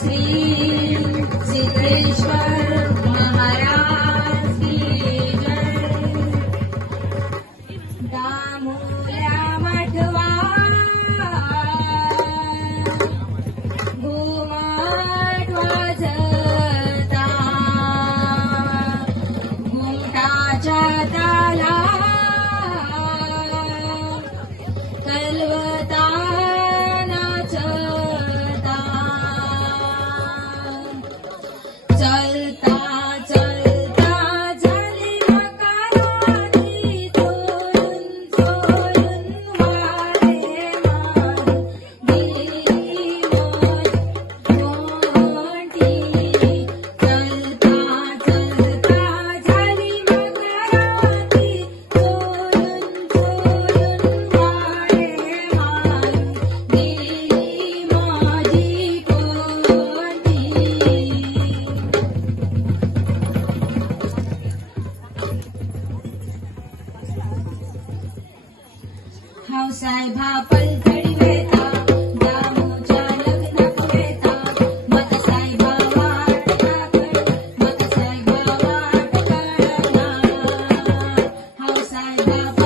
श्री सिद्धेश्वर महाराज की जय। दामोल्या मठवा घुमट वाजता घुमटाच्या ताला कलवता नाचता चलता चलता झाली मकाराती चोरून चोरून वारे मार गेली मोठी चलता चलता झाली मकाराती चोरून चोरून वारे मार गेली माझी कोटी। हौसाहेबा पलतडी वेता दामूच्या लग्नात वेता मतासाहेबा वाट काकड मतासाहेबा वाट कळणार हौसाहेबा